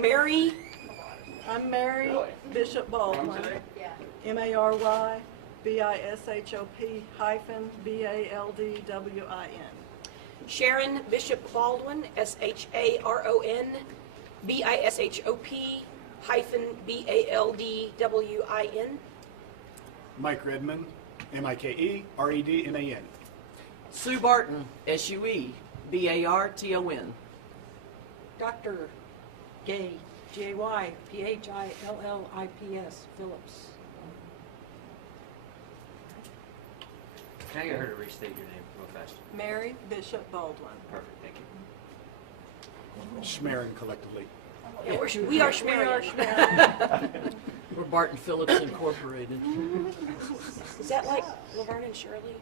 Mary. I'm Mary Bishop Baldwin. Mary Bishop hyphen Baldwin. Sharon Bishop Baldwin, SHARON BISHOP hyphen BALDWIN. Mike Redman, MikeRedman. Sue Barton, SUEBARTON. Dr. Gay, GAYPHILLIPS, Phillips. Can I get her to restate your name real fast? Mary Bishop Baldwin. Perfect, thank you. Schmerin collectively. Yeah, we are Schmerin. We're Barton Phillips Incorporated. Is that like Laverne and Shirley?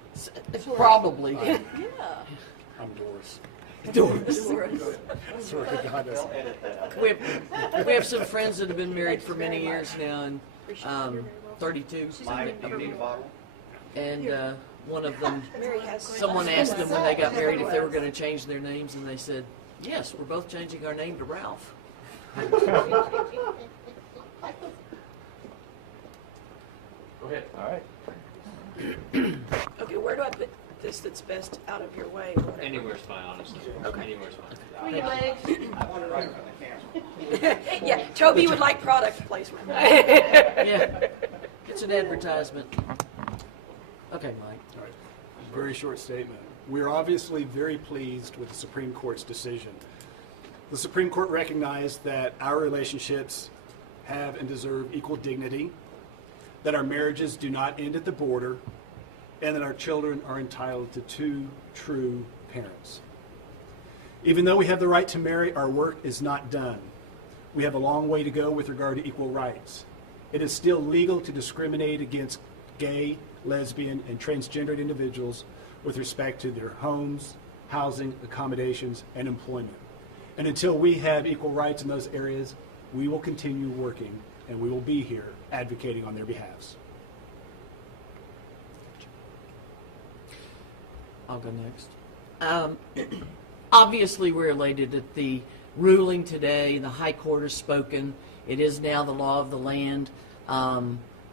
Probably. Yeah. I'm Doris. Doris. That's where I got us. We have some friends that have been married for many years now, and 32. Mike, do you need a bottle? And one of them, Mary has. someone asked them when they got married if they were going to change their names, and they said, yes, we're both changing our name to Ralph. Go ahead. All right. Okay, where do I put this that's best out of your way? Anywhere's fine, honestly. Okay. Anywhere's fine. Yeah, Toby would like product placement. Yeah, it's an advertisement. Okay, Mike. All right. Very short statement. We are obviously very pleased with the Supreme Court's decision. The Supreme Court recognized that our relationships have and deserve equal dignity, that our marriages do not end at the border, and that our children are entitled to two true parents. Even though we have the right to marry, our work is not done. We have a long way to go with regard to equal rights. It is still legal to discriminate against gay, lesbian, and transgendered individuals with respect to their homes, housing, accommodations, and employment. And until we have equal rights in those areas, we will continue working, and we will be here advocating on their behalves. I'll go next. Obviously, we're elated at the ruling today. The High Court has spoken. It is now the law of the land.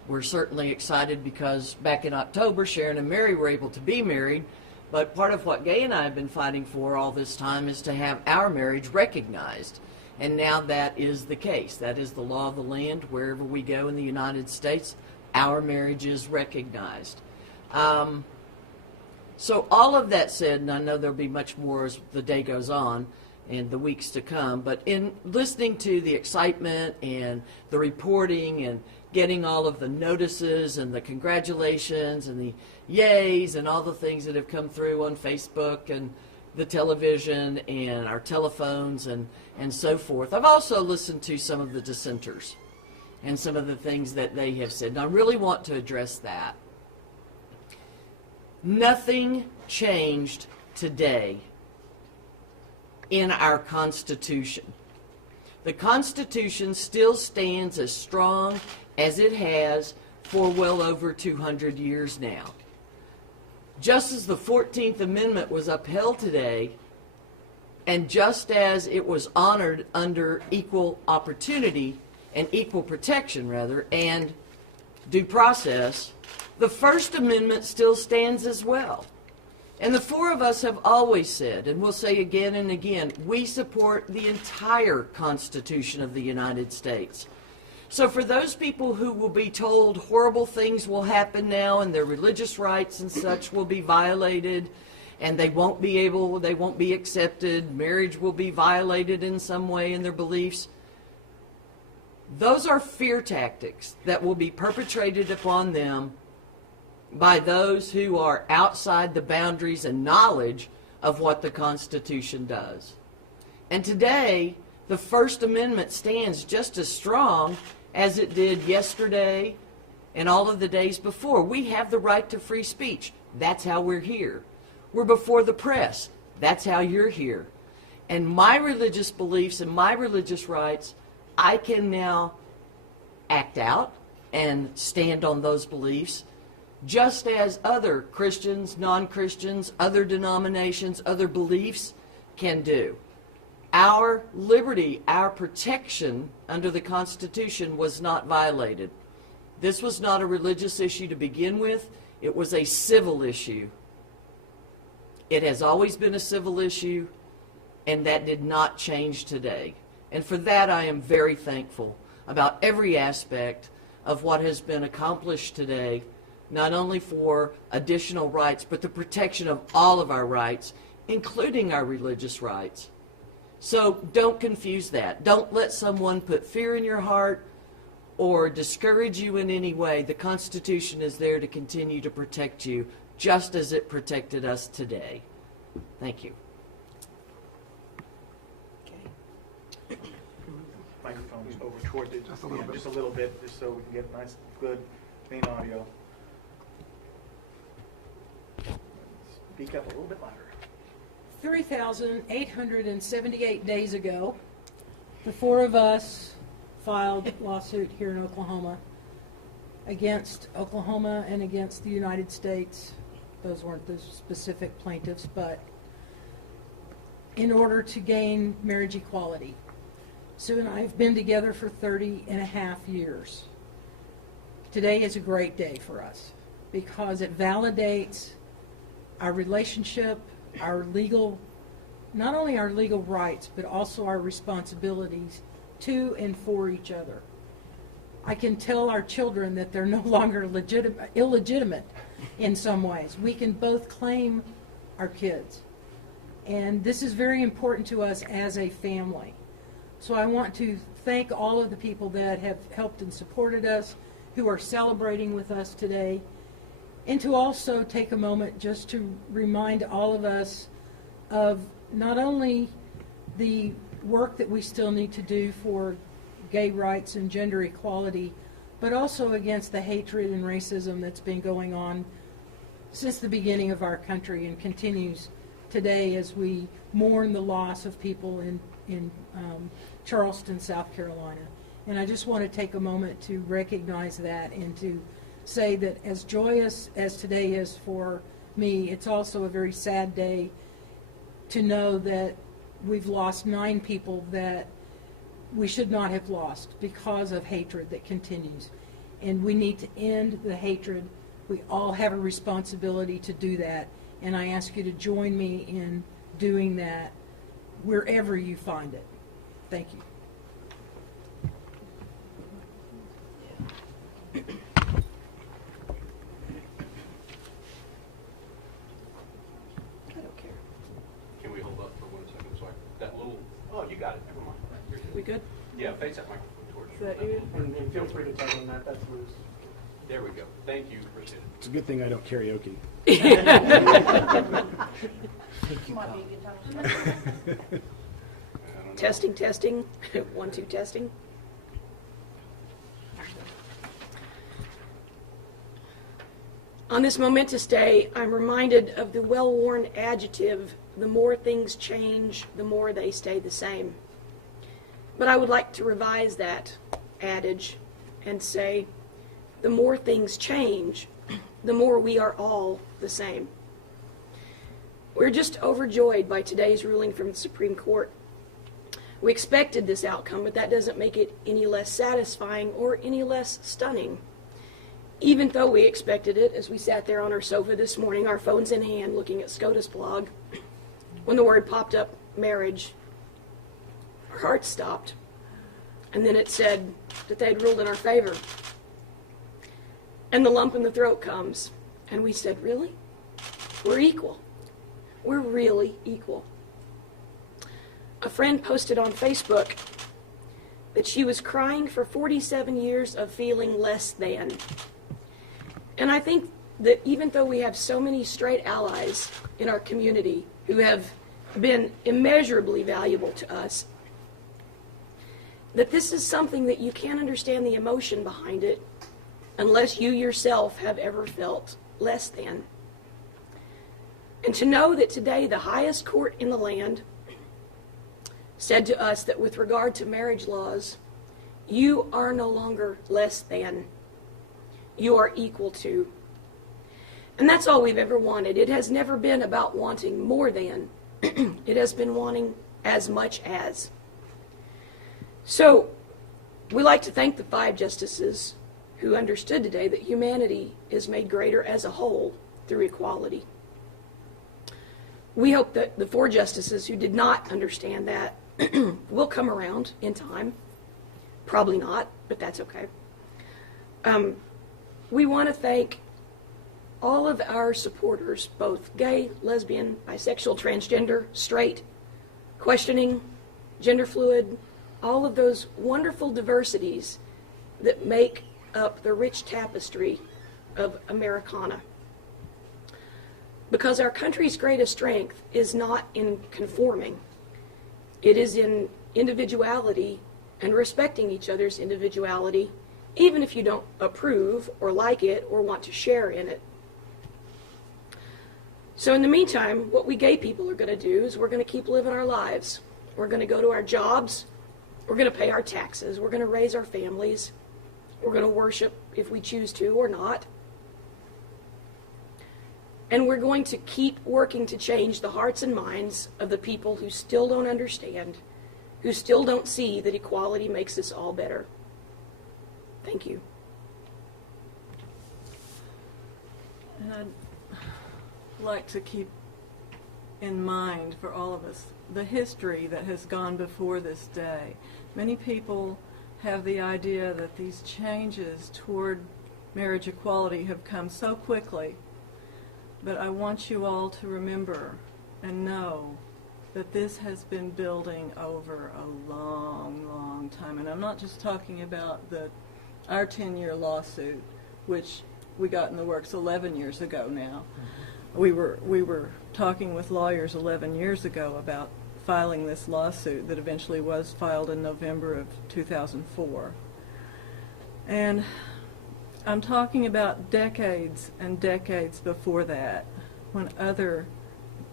We're certainly excited because back in October, Sharon and Mary were able to be married. But part of what Gay and I have been fighting for all this time is to have our marriage recognized. And now that is the case. That is the law of the land. Wherever we go in the United States, our marriage is recognized. So all of that said, and I know there'll be much more as the day goes on and the weeks to come, but in listening to the excitement and the reporting and getting all of the notices and the congratulations and the yays and all the things that have come through on Facebook and the television and our telephones and so forth. I've also listened to some of the dissenters and some of the things that they have said, and I really want to address that. Nothing changed today in our Constitution. The Constitution still stands as strong as it has for well over 200 years now. Just as the 14th Amendment was upheld today, and just as it was honored under equal opportunity and equal protection, rather, and due process, the First Amendment still stands as well. And the four of us have always said, and we'll say again and again, we support the entire Constitution of the United States. So for those people who will be told horrible things will happen now and their religious rights and such will be violated and they won't be accepted, marriage will be violated in some way in their beliefs, those are fear tactics that will be perpetrated upon them by those who are outside the boundaries and knowledge of what the Constitution does. And today, the First Amendment stands just as strong as it did yesterday and all of the days before. We have the right to free speech. That's how we're here. We're before the press. That's how you're here. And my religious beliefs and my religious rights, I can now act out and stand on those beliefs just as other Christians, non-Christians, other denominations, other beliefs can do. our liberty, our protection under the Constitution was not violated. This was not a religious issue to begin with. It was a civil issue. It has always been a civil issue, and that did not change today. And for that, I am very thankful about every aspect of what has been accomplished today, not only for additional rights, but the protection of all of our rights, including our religious rights. So don't confuse that. Don't let someone put fear in your heart or discourage you in any way. The Constitution is there to continue to protect you, just as it protected us today. Thank you. Microphone's over toward it, just a little bit, just so we can get nice, good, clean audio. Speak up a little bit louder. 3,878 days ago, the four of us filed a lawsuit here in Oklahoma against Oklahoma and against the United States. Those weren't the specific plaintiffs, but in order to gain marriage equality. Sue and I have been together for 30 and a half years. Today is a great day for us because it validates our relationship, our legal, not only our legal rights, but also our responsibilities to and for each other. I can tell our children that they're no longer illegitimate in some ways. We can both claim our kids. And this is very important to us as a family. So I want to thank all of the people that have helped and supported us, who are celebrating with us today, and to also take a moment just to remind all of us of not only the work that we still need to do for gay rights and gender equality, but also against the hatred and racism that's been going on since the beginning of our country and continues today as we mourn the loss of people in Charleston, South Carolina. And I just want to take a moment to recognize that and to say that as joyous as today is for me, it's also a very sad day to know that we've lost 9 people that we should not have lost because of hatred that continues. And we need to end the hatred. We all have a responsibility to do that. And I ask you to join me in doing that wherever you find it. Thank you. Can we hold up for 1 second? So that little, oh, you got it. Never mind. We good? Yeah, face that microphone towards you. Is that you? And feel free to tug on that, that's loose. There we go. Thank you. Appreciate it. It's a good thing I don't karaoke. Testing, testing. 1, 2, testing. On this momentous day, I'm reminded of the well-worn adjective, the more things change, the more they stay the same. But I would like to revise that adage and say, the more things change, the more we are all the same. We're just overjoyed by today's ruling from the Supreme Court. We expected this outcome, but that doesn't make it any less satisfying or any less stunning. Even though we expected it, as we sat there on our sofa this morning, our phones in hand, looking at SCOTUS blog, when the word popped up, marriage, our hearts stopped. And then it said that they'd ruled in our favor. And the lump in the throat comes. And we said, really? We're equal. We're really equal. A friend posted on Facebook that she was crying for 47 years of feeling less than. And I think that even though we have so many straight allies in our community who have been immeasurably valuable to us, that this is something that you can't understand the emotion behind it unless you yourself have ever felt less than. And to know that today the highest court in the land said to us that with regard to marriage laws, you are no longer less than. You are equal to. And that's all we've ever wanted. It has never been about wanting more than. It has been wanting as much as. So, we like to thank the 5 justices who understood today that humanity is made greater as a whole through equality. We hope that the 4 justices who did not understand that will come around in time. Probably not, but that's okay. We want to thank all of our supporters, both gay, lesbian, bisexual, transgender, straight, questioning, gender fluid, all of those wonderful diversities that make up the rich tapestry of Americana. Because our country's greatest strength is not in conforming. It is in individuality and respecting each other's individuality, even if you don't approve or like it or want to share in it. So in the meantime, what we gay people are going to do is we're going to keep living our lives. We're going to go to our jobs. We're going to pay our taxes. We're going to raise our families. We're going to worship if we choose to or not. And we're going to keep working to change the hearts and minds of the people who still don't understand, who still don't see that equality makes us all better. Thank you. And I'd like to keep in mind for all of us the history that has gone before this day. Many people have the idea that these changes toward marriage equality have come so quickly, but I want you all to remember and know that this has been building over a long, long time. And I'm not just talking about our 10-year lawsuit, which we got in the works 11 years ago now. We were talking with lawyers 11 years ago about filing this lawsuit that eventually was filed in November of 2004. And I'm talking about decades and decades before that, when other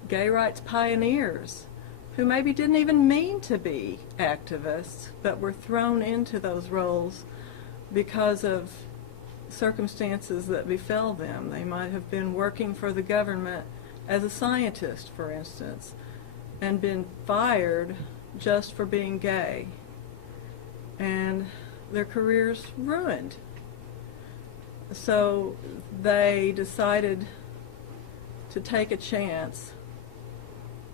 gay rights pioneers, who maybe didn't even mean to be activists, but were thrown into those roles because of circumstances that befell them. They might have been working for the government as a scientist, for instance, and been fired just for being gay, and their careers ruined. So they decided to take a chance,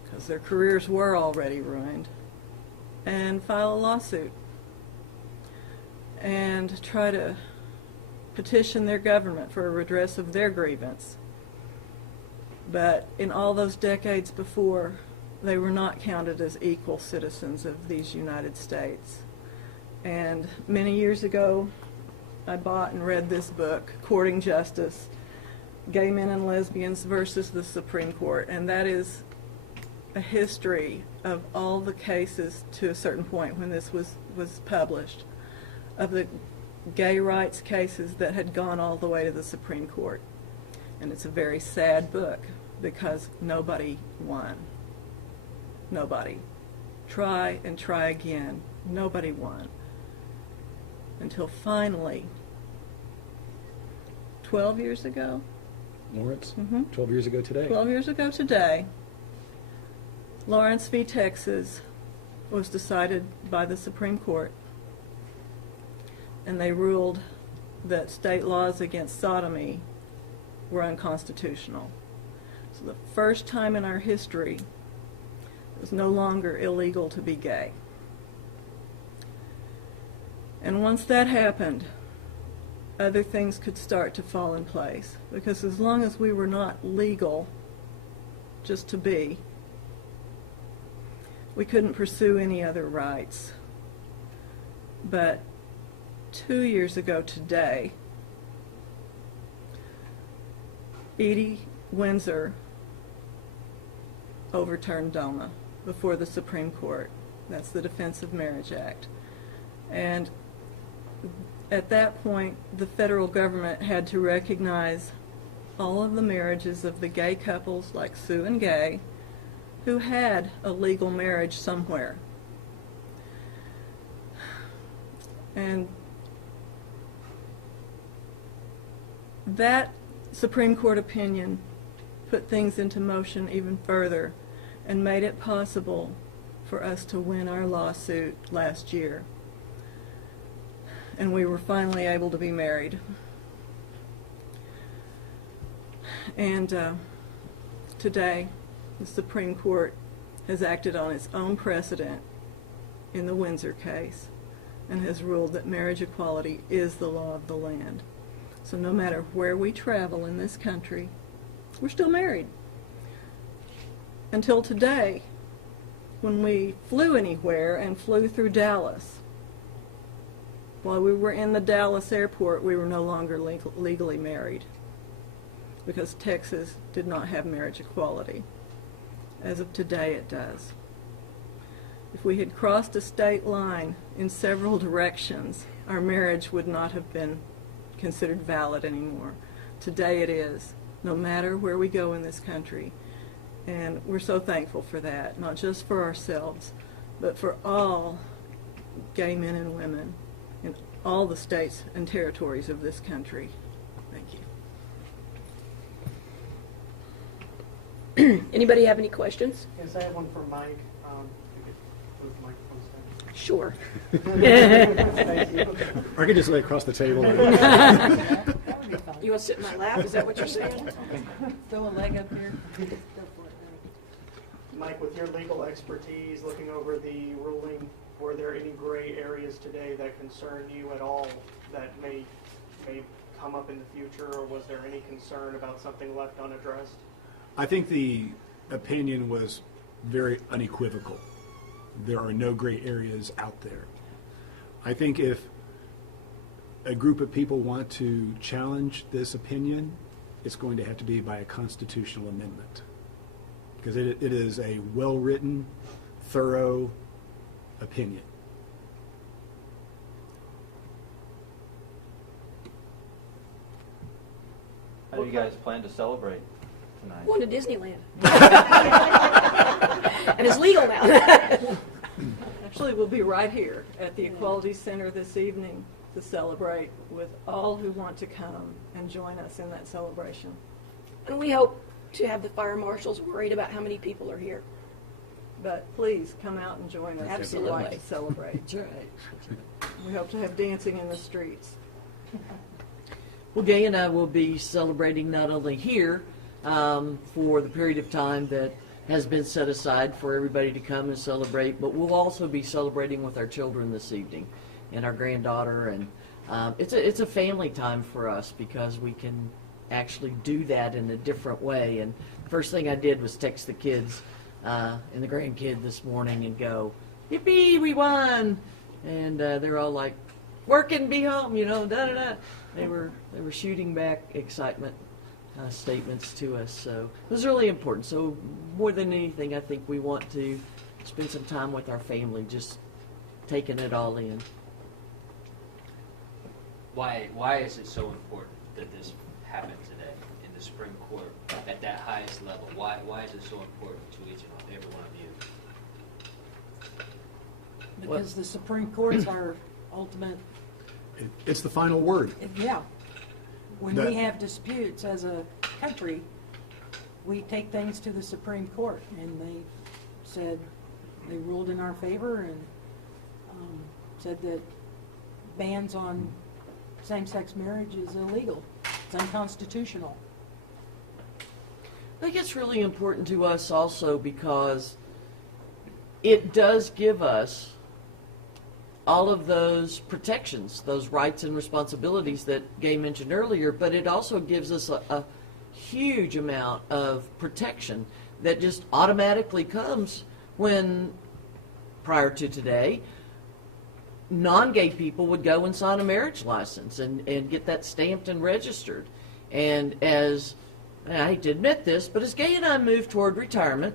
because their careers were already ruined, and file a lawsuit and try to petition their government for a redress of their grievance. But in all those decades before, they were not counted as equal citizens of these United States. And many years ago, I bought and read this book, Courting Justice, Gay Men and Lesbians versus the Supreme Court, and that is a history of all the cases to a certain point when this was published, of the gay rights cases that had gone all the way to the Supreme Court. And it's a very sad book because nobody won. Nobody. Try and try again. Nobody won. Until finally, 12 years ago? Lawrence, 12 12 years ago today. 12 years ago today, Lawrence v. Texas was decided by the Supreme Court, and they ruled that state laws against sodomy were unconstitutional. So the first time in our history, it was no longer illegal to be gay. And once that happened, other things could start to fall in place. Because as long as we were not legal just to be, we couldn't pursue any other rights. But 2 years ago today, Edie Windsor overturned DOMA before the Supreme Court. That's the Defense of Marriage Act. And at that point, the federal government had to recognize all of the marriages of the gay couples like Sue and Gay who had a legal marriage somewhere. And that Supreme Court opinion put things into motion even further and made it possible for us to win our lawsuit last year. And we were finally able to be married. And today, the Supreme Court has acted on its own precedent in the Windsor case and has ruled that marriage equality is the law of the land. So no matter where we travel in this country, we're still married. Until today, when we flew anywhere and flew through Dallas, while we were in the Dallas airport, we were no longer legally married because Texas did not have marriage equality. As of today, it does. If we had crossed a state line in several directions, our marriage would not have been considered valid anymore. Today it is, no matter where we go in this country. And we're so thankful for that, not just for ourselves, but for all gay men and women in all the states and territories of this country. Thank you. Anybody have any questions? Yes, I have one for Mike. Move the microphones down. Sure. Thank you. Or I could just lay across the table. That would be fun. You want to sit in my lap? Is that what you're saying? Throw a leg up here. Mike, with your legal expertise, looking over the ruling, were there any gray areas today that concern you at all that may come up in the future, or was there any concern about something left unaddressed? I think the opinion was very unequivocal. There are no gray areas out there. I think if a group of people want to challenge this opinion, it's going to have to be by a constitutional amendment, because it is a well-written, thorough opinion. How do you guys plan to celebrate tonight? Going to Disneyland. And it's legal now. Actually, we'll be right here at the Equality Center this evening to celebrate with all who want to come and join us in that celebration. And we hope to have the fire marshals worried about how many people are here. But please come out and join us if you'd like to celebrate. That's right. We hope to have dancing in the streets. Well, Gay and I will be celebrating not only here for the period of time that has been set aside for everybody to come and celebrate, but we'll also be celebrating with our children this evening and our granddaughter. And it's a family time for us because we can actually do that in a different way. And the first thing I did was text the kids and the grandkid this morning and go, "Yippee, we won!" And they're all like, "Work and be home," da da da. They were shooting back excitement statements to us, so it was really important. So more than anything, I think we want to spend some time with our family, just taking it all in. Why is it so important that this happened today in the Supreme Court at that highest level? Why is it so important to each and every one of you? Because the Supreme Court's our ultimate, It's the final word. yeah. When That- we have disputes as a country, we take things to the Supreme Court, and they ruled in our favor and said that bans on same-sex marriage is illegal. It's unconstitutional. I think it's really important to us also because it does give us all of those protections, those rights and responsibilities that Gay mentioned earlier, but it also gives us a huge amount of protection that just automatically comes when, prior to today, non-gay people would go and sign a marriage license and get that stamped and registered. And as, I hate to admit this, but as Gay and I move toward retirement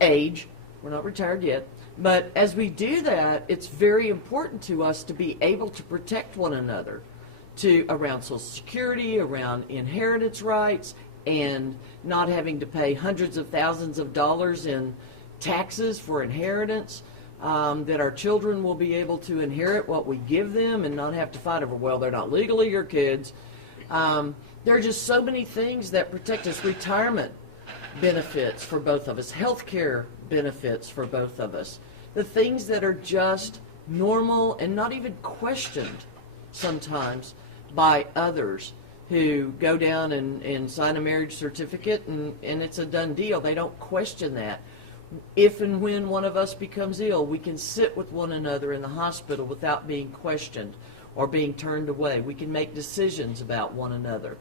age, we're not retired yet, but as we do that, it's very important to us to be able to protect one another around Social Security, around inheritance rights, and not having to pay hundreds of thousands of dollars in taxes for inheritance, that our children will be able to inherit what we give them and not have to fight over, well, they're not legally your kids. There are just so many things that protect us. Retirement benefits for both of us, health care benefits for both of us, the things that are just normal and not even questioned sometimes by others who go down and sign a marriage certificate and it's a done deal. They don't question that. If and when one of us becomes ill, we can sit with one another in the hospital without being questioned or being turned away. We can make decisions about one another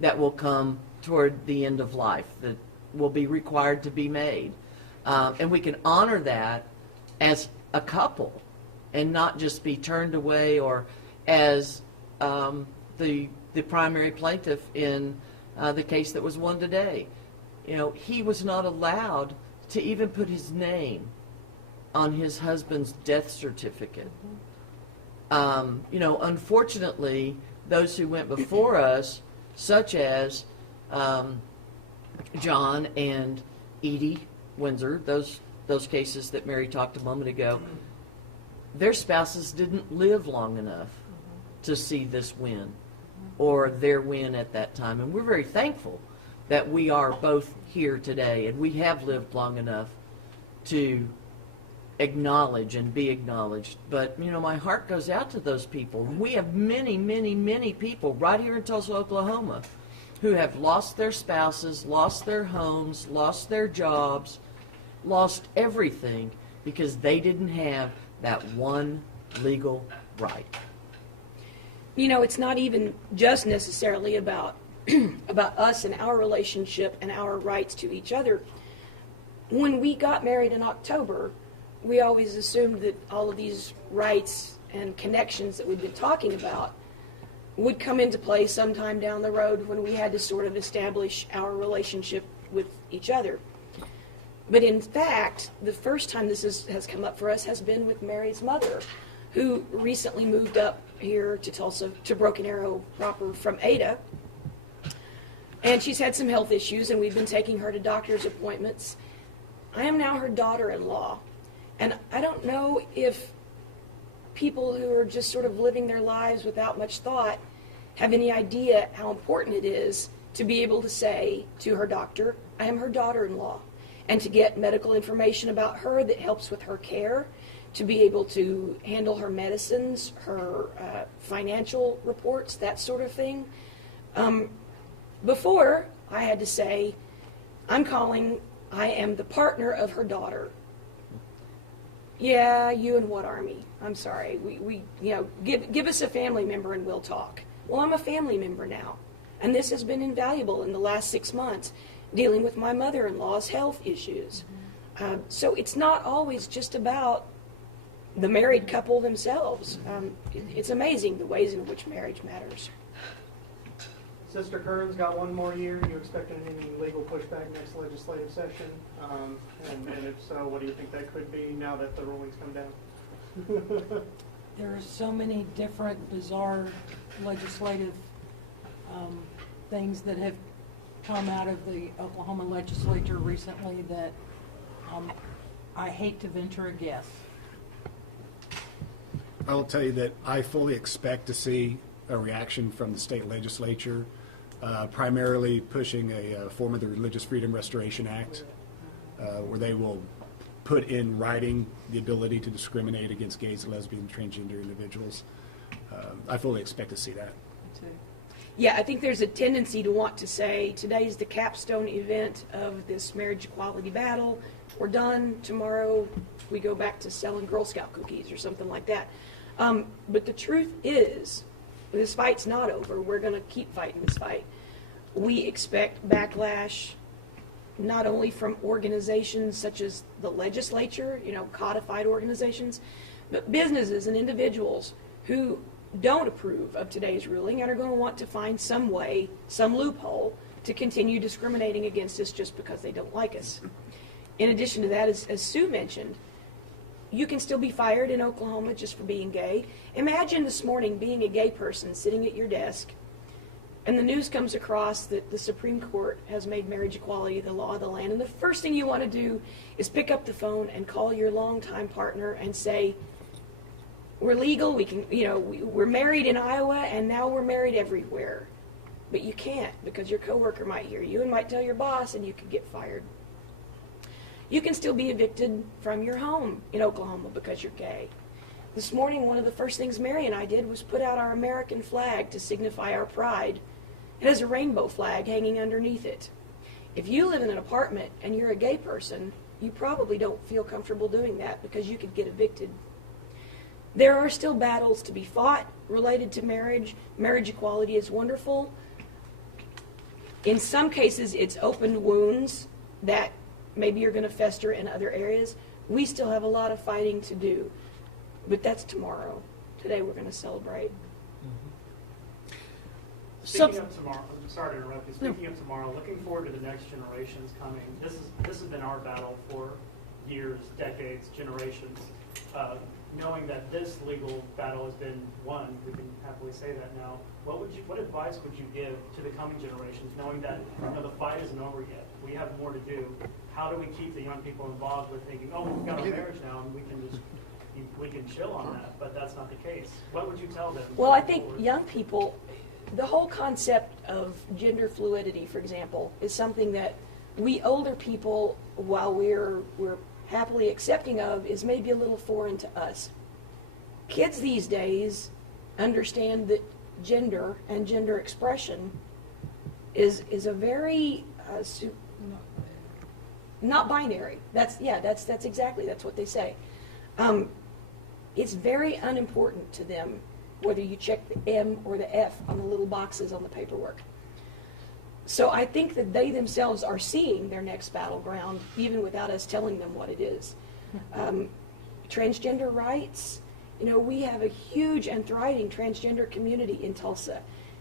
that will come toward the end of life, that will be required to be made. And we can honor that as a couple and not just be turned away, or as the primary plaintiff in the case that was won today. You know, he was not allowed to even put his name on his husband's death certificate. You know, unfortunately, those who went before us, such as John and Edie Windsor, those cases that Mary talked a moment ago, their spouses didn't live long enough to see this win or their win at that time. And we're very thankful that we are both here today and we have lived long enough to acknowledge and be acknowledged. But, you know, my heart goes out to those people. We have many, many, many people right here in Tulsa, Oklahoma, who have lost their spouses, lost their homes, lost their jobs, lost everything because they didn't have that one legal right. You know, it's not even just necessarily about about us and our relationship and our rights to each other. When we got married in October, we always assumed that all of these rights and connections that we've been talking about would come into play sometime down the road when we had to sort of establish our relationship with each other. But in fact, the first time this has come up for us has been with Mary's mother, who recently moved up here to Tulsa, to Broken Arrow proper from Ada. And she's had some health issues, and we've been taking her to doctor's appointments. I am now her daughter-in-law, and I don't know if people who are just sort of living their lives without much thought have any idea how important it is to be able to say to her doctor, I am her daughter-in-law, and to get medical information about her that helps with her care, to be able to handle her medicines, her financial reports, that sort of thing. Before, I had to say, I am the partner of her daughter. Yeah, you and what army? I'm sorry. We give us a family member and we'll talk. Well, I'm a family member now. And this has been invaluable in the last 6 months, dealing with my mother-in-law's health issues. So it's not always just about the married couple themselves. It's amazing the ways in which marriage matters. Sister Kern's got one more year. You expecting any legal pushback next legislative session? And if so, what do you think that could be now that the rulings come down? There are so many different bizarre legislative things that have come out of the Oklahoma legislature recently that I hate to venture a guess. I will tell you that I fully expect to see a reaction from the state legislature, primarily pushing a form of the Religious Freedom Restoration Act, where they will put in writing the ability to discriminate against gays, lesbians, transgender individuals. I fully expect to see that. Yeah, I think there's a tendency to want to say, today's the capstone event of this marriage equality battle. We're done. Tomorrow we go back to selling Girl Scout cookies or something like that. But the truth is, this fight's not over. We're going to keep fighting this fight. We expect backlash not only from organizations such as the legislature, codified organizations, but businesses and individuals who don't approve of today's ruling and are going to want to find some way, some loophole, to continue discriminating against us just because they don't like us. In addition to that, as Sue mentioned, you can still be fired in Oklahoma just for being gay. Imagine this morning being a gay person sitting at your desk, and the news comes across that the Supreme Court has made marriage equality the law of the land, and the first thing you want to do is pick up the phone and call your longtime partner and say, we're legal, we're married in Iowa, and now we're married everywhere. but you can't because your coworker might hear you and might tell your boss and you could get fired. You can still be evicted from your home in Oklahoma because you're gay. This morning, one of the first things Mary and I did was put out our American flag to signify our pride. It has a rainbow flag hanging underneath it. If you live in an apartment and you're a gay person, you probably don't feel comfortable doing that because you could get evicted. There are still battles to be fought related to marriage. Marriage equality is wonderful. In some cases, it's opened wounds that maybe are going to fester in other areas. We still have a lot of fighting to do, but that's tomorrow. Today we're going to celebrate. Speaking of tomorrow, I'm sorry to interrupt you. Speaking of tomorrow, looking forward to the next generations coming. This has been our battle for years, decades, generations. Knowing that this legal battle has been won, we can happily say that now. What advice would you give to the coming generations, knowing that the fight isn't over yet? We have more to do. How do we keep the young people involved with thinking, oh, we've got our marriage now, and we can chill on that? But that's not the case. What would you tell them? Well, I think young people, the whole concept of gender fluidity, for example, is something that we older people, while we're happily accepting of, is maybe a little foreign to us. Kids these days understand that gender and gender expression is a very not binary. That's exactly what they say. It's very unimportant to them whether you check the M or the F on the little boxes on the paperwork. So I think that they themselves are seeing their next battleground, even without us telling them what it is. Transgender rights, we have a huge and thriving transgender community in Tulsa.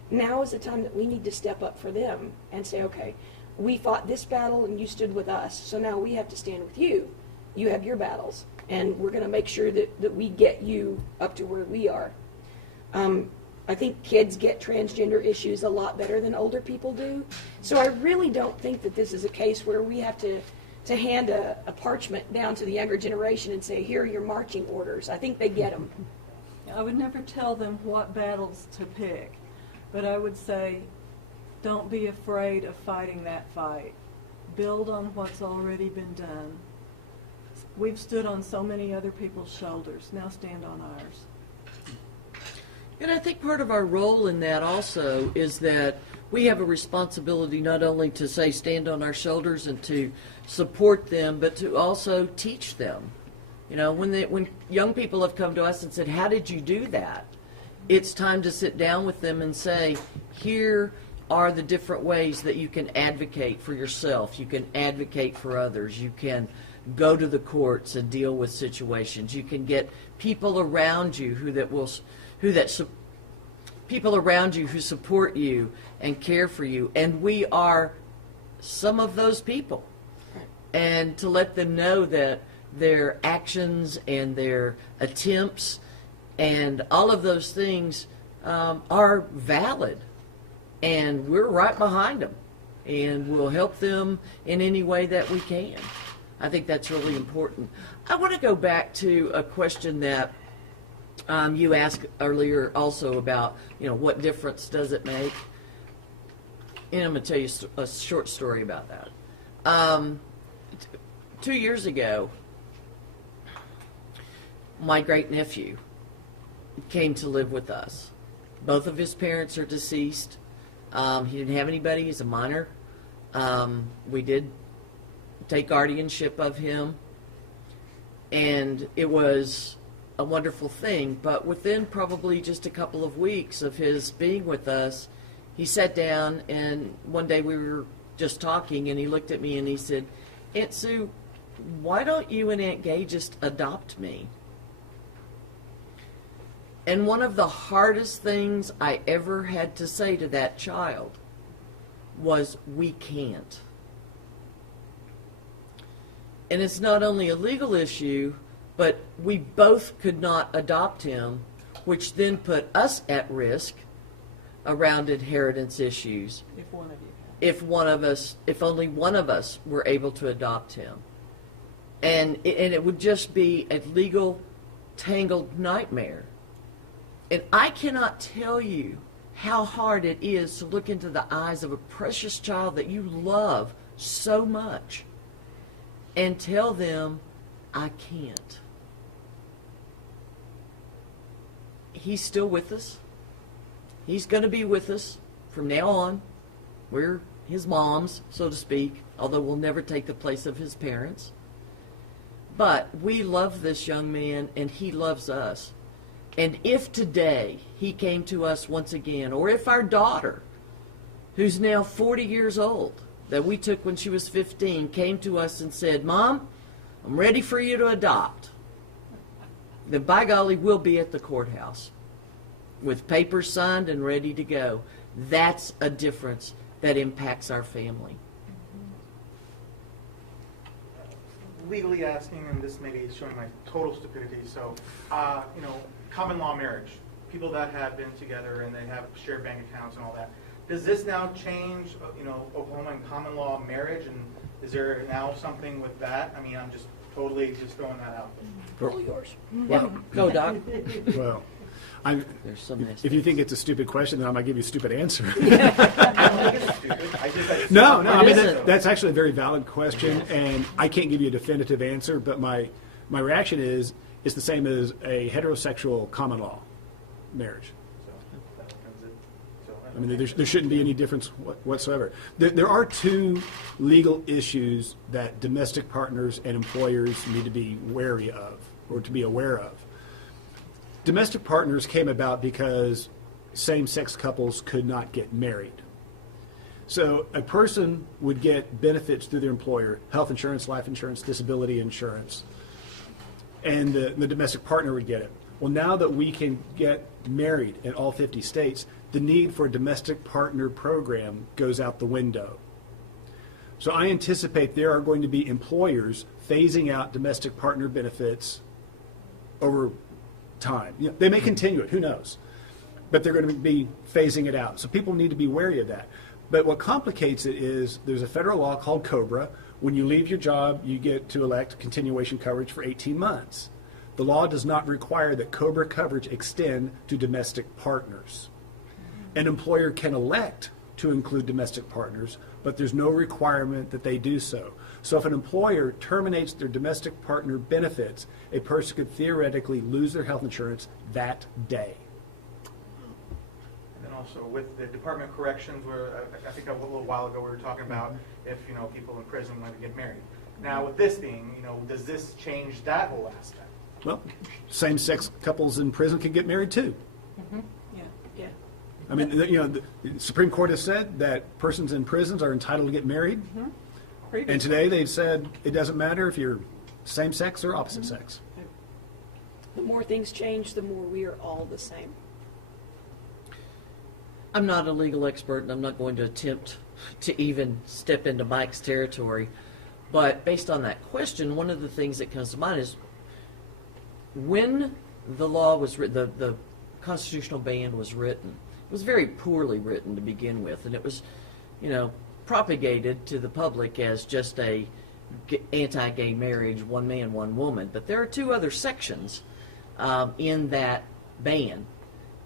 Now is the time that we need to step up for them and say, okay, we fought this battle and you stood with us, so now we have to stand with you. You have your battles, and we're going to make sure that we get you up to where we are. I think kids get transgender issues a lot better than older people do. So I really don't think that this is a case where we have to hand a parchment down to the younger generation and say, here are your marching orders. I think they get them. I would never tell them what battles to pick, but I would say, don't be afraid of fighting that fight. Build on what's already been done. We've stood on so many other people's shoulders. Now stand on ours. And I think part of our role in that also is that we have a responsibility not only to say stand on our shoulders and to support them, but to also teach them. When young people have come to us and said, how did you do that? It's time to sit down with them and say, here are the different ways that you can advocate for yourself. You can advocate for others. You can go to the courts and deal with situations. You can get people around you people around you who support you and care for you, and we are some of those people. And to let them know that their actions and their attempts and all of those things are valid, and we're right behind them, and we'll help them in any way that we can. I think that's really important. I want to go back to a question that you asked earlier also about, what difference does it make? And I'm going to tell you a short story about that. 2 years ago, my great-nephew came to live with us. Both of his parents are deceased. He didn't have anybody. He's a minor. We did take guardianship of him, and it was a wonderful thing. But within probably just a couple of weeks of his being with us, he sat down, and one day we were just talking, and he looked at me and he said, Aunt Sue, why don't you and Aunt Gay just adopt me? And one of the hardest things I ever had to say to that child was, we can't. And it's not only a legal issue, but we both could not adopt him, which then put us at risk around inheritance issues. If one of you can. If only one of us were able to adopt him. And it would just be a legal tangled nightmare. And I cannot tell you how hard it is to look into the eyes of a precious child that you love so much and tell them, I can't. He's still with us. He's going to be with us from now on. We're his moms, so to speak, although we'll never take the place of his parents. But we love this young man, and he loves us. And if today he came to us once again, or if our daughter, who's now 40 years old, that we took when she was 15, came to us and said, Mom, I'm ready for you to adopt, then by golly, we'll be at the courthouse with papers signed and ready to go. That's a difference that impacts our family. Legally asking, and this may be showing my total stupidity, so, common law marriage, people that have been together and they have shared bank accounts and all that. Does this now change, Oklahoma and common law marriage, and is there now something with that? I mean, I'm just totally just throwing that out. All yours. Well, go, Doc. Well, There's some if you think it's a stupid question, then I might give you a stupid answer. I don't think it's stupid. No, I mean, isn't. that's actually a very valid question, and I can't give you a definitive answer, but my reaction is it's the same as a heterosexual common law marriage. I mean, there shouldn't be any difference whatsoever. There are two legal issues that domestic partners and employers need to be wary of, or to be aware of. Domestic partners came about because same-sex couples could not get married. So a person would get benefits through their employer, health insurance, life insurance, disability insurance, and the domestic partner would get it. Well, now that we can get married in all 50 states, the need for a domestic partner program goes out the window. So I anticipate there are going to be employers phasing out domestic partner benefits over time. They may continue it, who knows? But they're going to be phasing it out. So people need to be wary of that. But what complicates it is there's a federal law called COBRA. When you leave your job, you get to elect continuation coverage for 18 months. The law does not require that COBRA coverage extend to domestic partners. An employer can elect to include domestic partners, but there's no requirement that they do so. So if an employer terminates their domestic partner benefits, a person could theoretically lose their health insurance that day. And then also with the Department of Corrections, where I think a little while ago we were talking about if people in prison want to get married. Now with this being, does this change that whole aspect? Well, same-sex couples in prison can get married too. Yeah. I mean, the Supreme Court has said that persons in prisons are entitled to get married. And today they've said it doesn't matter if you're same sex or opposite sex. The more things change, the more we are all the same. I'm not a legal expert, and I'm not going to attempt to even step into Mike's territory. But based on that question, one of the things that comes to mind is when the law was written, the constitutional ban was written, it was very poorly written to begin with, and it was, propagated to the public as just a anti-gay marriage, one man, one woman. But there are two other sections in that ban,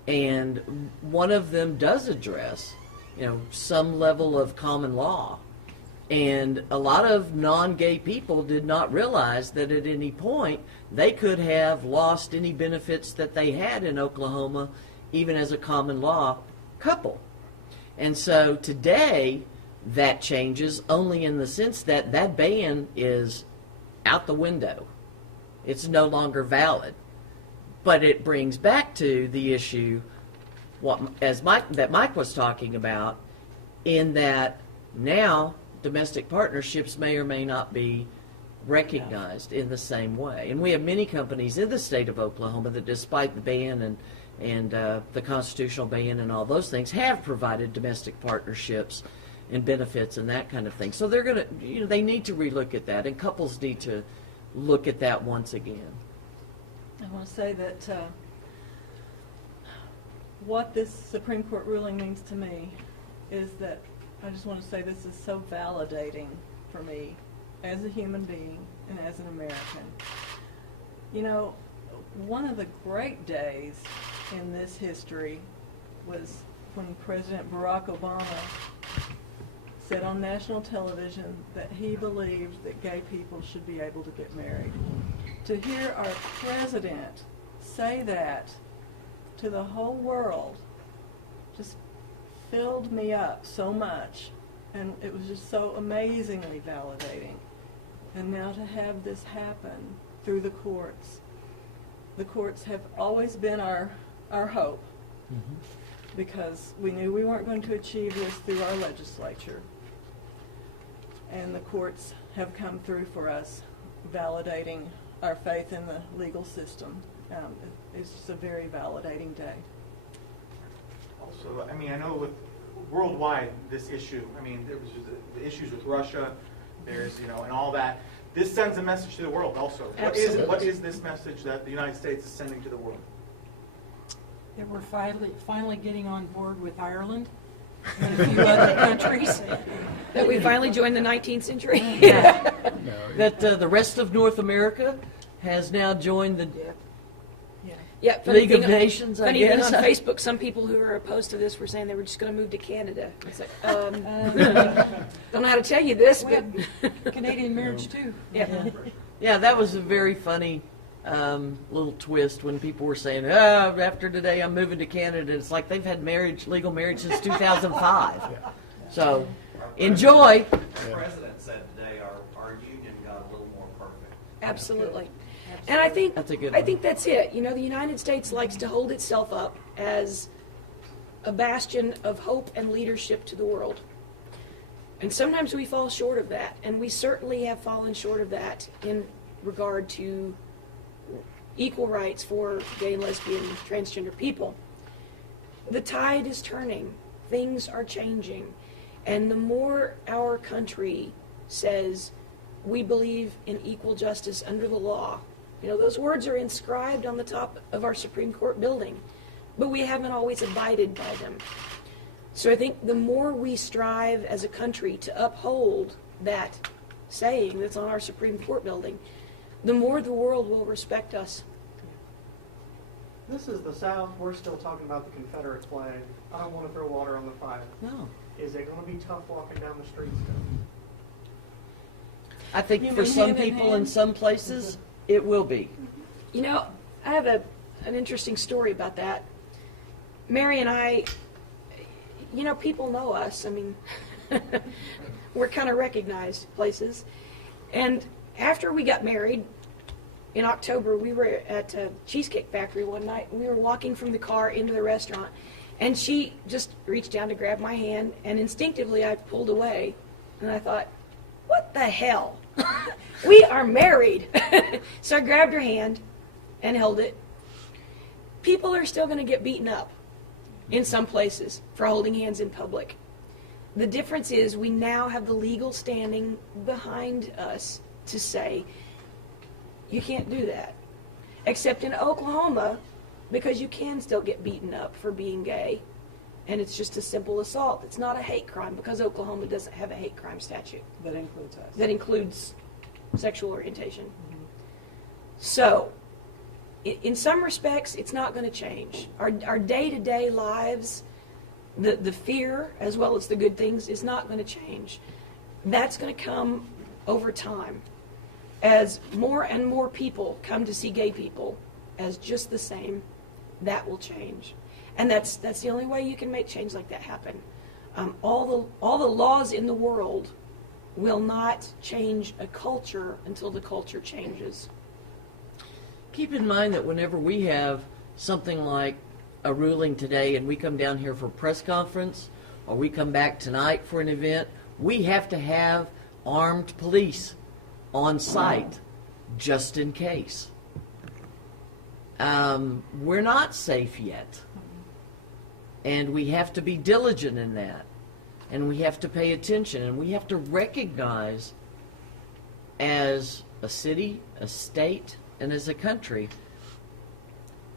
and one of them does address, some level of common law. And a lot of non-gay people did not realize that at any point they could have lost any benefits that they had in Oklahoma, even as a common law couple. And so today, that changes only in the sense that that ban is out the window. It's no longer valid. But it brings back to the issue that Mike was talking about, in that now domestic partnerships may or may not be recognized in the same way. And we have many companies in the state of Oklahoma that, despite the ban and the constitutional ban and all those things, have provided domestic partnerships and benefits and that kind of thing. So they're going to, they need to relook at that, and couples need to look at that once again. I want to say that what this Supreme Court ruling means to me is that I just want to say this is so validating for me as a human being and as an American. One of the great days in this history was when President Barack Obama said on national television that he believed that gay people should be able to get married. To hear our president say that to the whole world just filled me up so much, and it was just so amazingly validating. And now to have this happen through the courts have always been our hope, because we knew we weren't going to achieve this through our legislature. And the courts have come through for us, validating our faith in the legal system. It's just a very validating day. Also, I mean, I know with worldwide this issue, I mean, there was the issues with Russia, there's, you know, and all that. This sends a message to the world also. What is this message that the United States is sending to the world? That we're finally getting on board with Ireland and a few other countries. That we finally joined the 19th century. That the rest of North America has now joined the Yeah, funny League of thing- Nations, I Funny thing guess. on Facebook, some people who are opposed to this were saying they were just going to move to Canada. It's like, don't know how to tell you this, We but have Canadian marriage too. yeah. Yeah, that was a very funny little twist when people were saying, "Oh, after today, I'm moving to Canada." It's like they've had legal marriage since 2005. So, enjoy. The president said today our union got a little more perfect. Absolutely. And I think That's a good I one. think that's it. You know, the United States likes to hold itself up as a bastion of hope and leadership to the world. And sometimes we fall short of that, and we certainly have fallen short of that in regard to equal rights for gay, lesbian, transgender people. The tide is turning. Things are changing. And the more our country says we believe in equal justice under the law, you know, those words are inscribed on the top of our Supreme Court building, but we haven't always abided by them. So I think the more we strive as a country to uphold that saying that's on our Supreme Court building, the more the world will respect us. This is the South. We're still talking about the Confederate flag. I don't want to throw water on the fire. No. Is it going to be tough walking down the streets still? I think You for mean some hand in people in hand? some places, it will be. You know, I have an interesting story about that. Mary and I, you know, people know us. I mean, we're kind of recognized places. And after we got married in October, we were at a Cheesecake Factory one night. We were walking from the car into the restaurant, and she just reached down to grab my hand, and instinctively I pulled away. And I thought, what the hell? We are married. So I grabbed her hand and held it. People are still going to get beaten up in some places for holding hands in public. The difference is we now have the legal standing behind us to say, you can't do that. Except in Oklahoma, because you can still get beaten up for being gay. And it's just a simple assault. It's not a hate crime because Oklahoma doesn't have a hate crime statute That includes us. that includes sexual orientation. So, in some respects, it's not going to change. Our day-to-day lives, the fear as well as the good things is not going to change. That's going to come over time. As more and more people come to see gay people as just the same, that will change. And that's the only way you can make change like that happen. All the laws in the world will not change a culture until the culture changes. Keep in mind that whenever we have something like a ruling today and we come down here for a press conference or we come back tonight for an event, we have to have armed police on site just in case. We're not safe yet. And we have to be diligent in that. And we have to pay attention. And we have to recognize as a city, a state, and as a country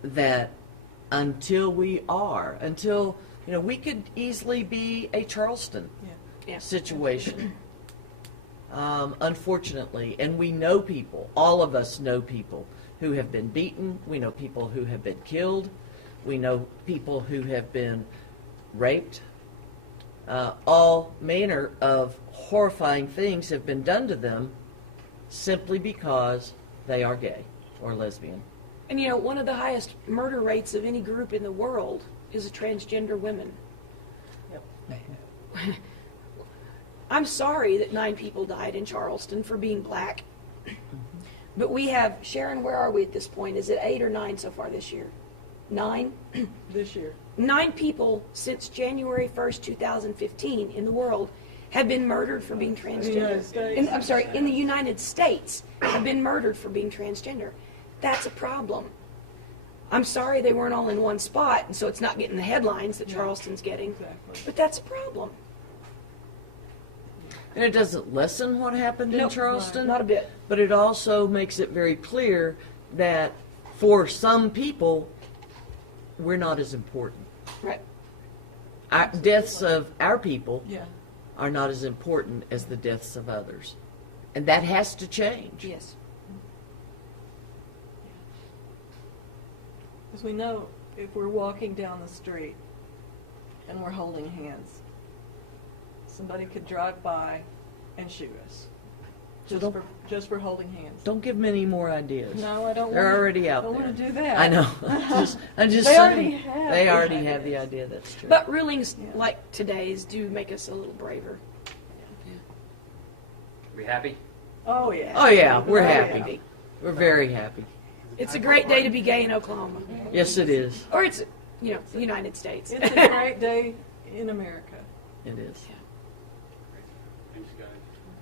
that until we could easily be a Charleston situation. Unfortunately, and we know people, all of us know people who have been beaten, we know people who have been killed, we know people who have been raped. All manner of horrifying things have been done to them simply because they are gay or lesbian. And you know, one of the highest murder rates of any group in the world is a transgender women. Yep. I'm sorry that 9 people died in Charleston for being black. But we have, Sharon, where are we at this point? Is it 8 or 9 so far this year? 9? This year. 9 people since January 1st, 2015 in the world have been murdered for being United transgender. States. I'm sorry, in the United States have been murdered for being transgender. That's a problem. I'm sorry they weren't all in one spot, and so it's not getting the headlines that Yeah. Charleston's getting. Exactly. But that's a problem. And it doesn't lessen what happened in Nope, Charleston, not a bit. but it also makes it very clear that for some people, we're not as important. Right. Deaths of our people Yeah. are not as important as the deaths of others. And that has to change. Yes. Because we know if we're walking down the street and we're holding hands, somebody could drive by and shoot us. So Just for holding hands. Don't give them any more ideas. No, I don't. They're wanna, already out don't there. want to do that. I know. I'm just They saying. already have They the already have ideas. the idea. That's true. But rulings Yeah. like today's do make us a little braver. We happy? Oh yeah. Oh yeah, we're Oh, happy. yeah. We're very happy. It's a great day to be gay in Oklahoma. Yes, it is. Or it's, you know, the United States. It's a great day in America. It is. Thanks, guys.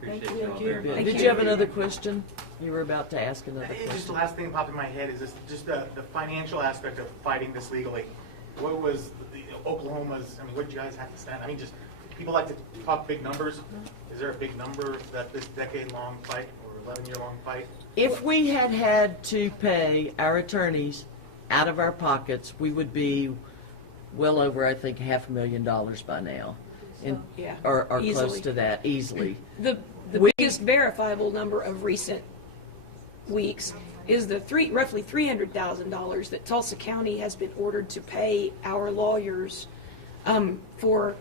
Thank Appreciate you. y'all Thank very you. much. Thank Did you. you have another question? You were about to ask another Just question. the last thing that popped in my head is just the financial aspect of fighting this legally. What was the Oklahoma's, I mean, what did you guys have to spend? I mean, just, people like to talk big numbers. Is there a big number that this decade-long fight or 11-year-long fight? If we had had to pay our attorneys out of our pockets, we would be well over, I think, $500,000 by now. Yeah, Or close easily. to that, easily. The biggest verifiable number of recent weeks is the roughly $300,000 that Tulsa County has been ordered to pay our lawyers for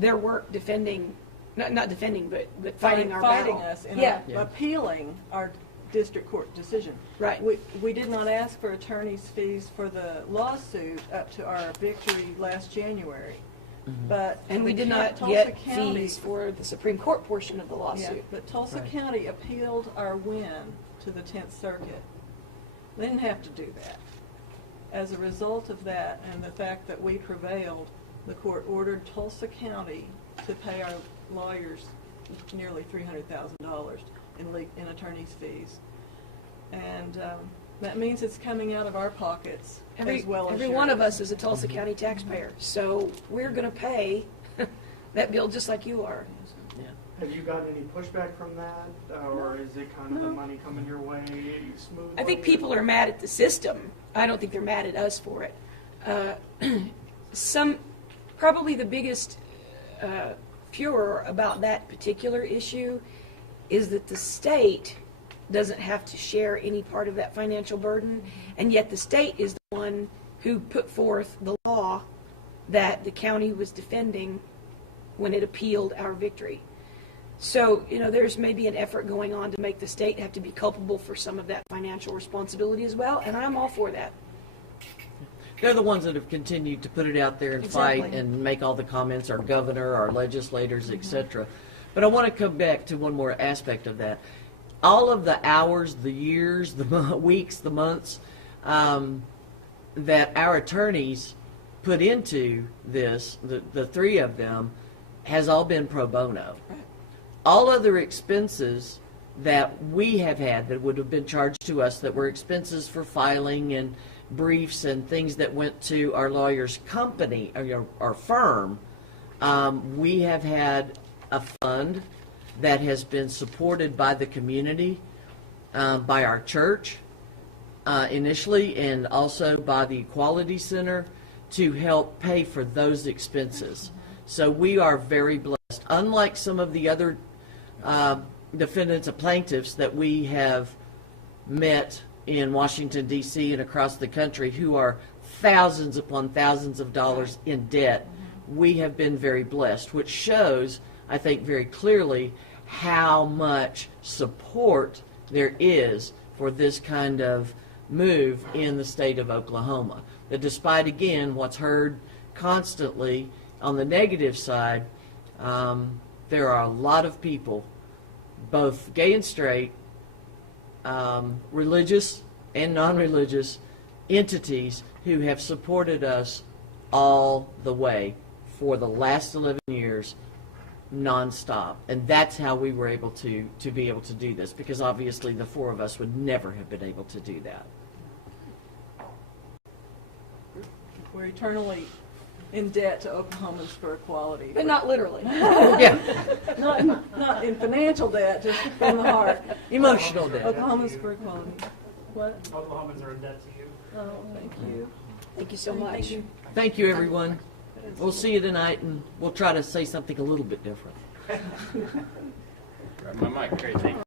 their work defending, not defending, but fighting our fighting battle. us and Yeah, Yeah. appealing our district court decision. Right. We did not ask for attorney's fees for the lawsuit up to our victory last January, but and we the did not Tulsa get County- fees for the Supreme Court portion of the Yeah, lawsuit. but Tulsa Right. County appealed our win to the 10th Circuit. They didn't have to do that. As a result of that and the fact that we prevailed, the court ordered Tulsa County to pay our lawyers nearly $300,000 in attorney's fees. And that means it's coming out of our pockets as well as Every one of yours. us is a Tulsa County taxpayer, so we're going to pay that bill just like you are. Yeah. Have you gotten any pushback from that, or is it kind of the money coming your way smoothly? I think people are mad at the system. I don't think they're mad at us for it. Probably the biggest furor about that particular issue is that the state doesn't have to share any part of that financial burden, and yet the state is the one who put forth the law that the county was defending when it appealed our victory. So, you know, there's maybe an effort going on to make the state have to be culpable for some of that financial responsibility as well, and I'm all for that. They're the ones that have continued to put it out there and fight Exactly. and make all the comments, our governor, our legislators, etc. But I want to come back to one more aspect of that. All of the hours, the years, the weeks, the months that our attorneys put into this, the three of them, has all been pro bono. All other expenses that we have had that would have been charged to us that were expenses for filing and briefs and things that went to our lawyer's company, or our firm, we have had a fund that has been supported by the community, by our church initially, and also by the Equality Center to help pay for those expenses. So we are very blessed. Unlike some of the other defendants and plaintiffs that we have met in Washington, D.C. and across the country who are thousands upon thousands of dollars in debt. We have been very blessed, which shows, I think, very clearly how much support there is for this kind of move in the state of Oklahoma. That despite, again, what's heard constantly on the negative side, there are a lot of people, both gay and straight, religious and non-religious entities, who have supported us all the way for the last 11 years nonstop. And that's how we were able to be able to do this, because obviously the four of us would never have been able to do that. We're eternally in debt to Oklahomans for equality. But not literally. Yeah, Not in financial debt, just in the heart. emotional debt. Oklahomans for equality. What? Oklahomans are in debt to you. Oh, thank you. Thank you so much. Thank you, everyone. We'll see you tonight, and we'll try to say something a little bit different. Grab my mic. Great, thank you.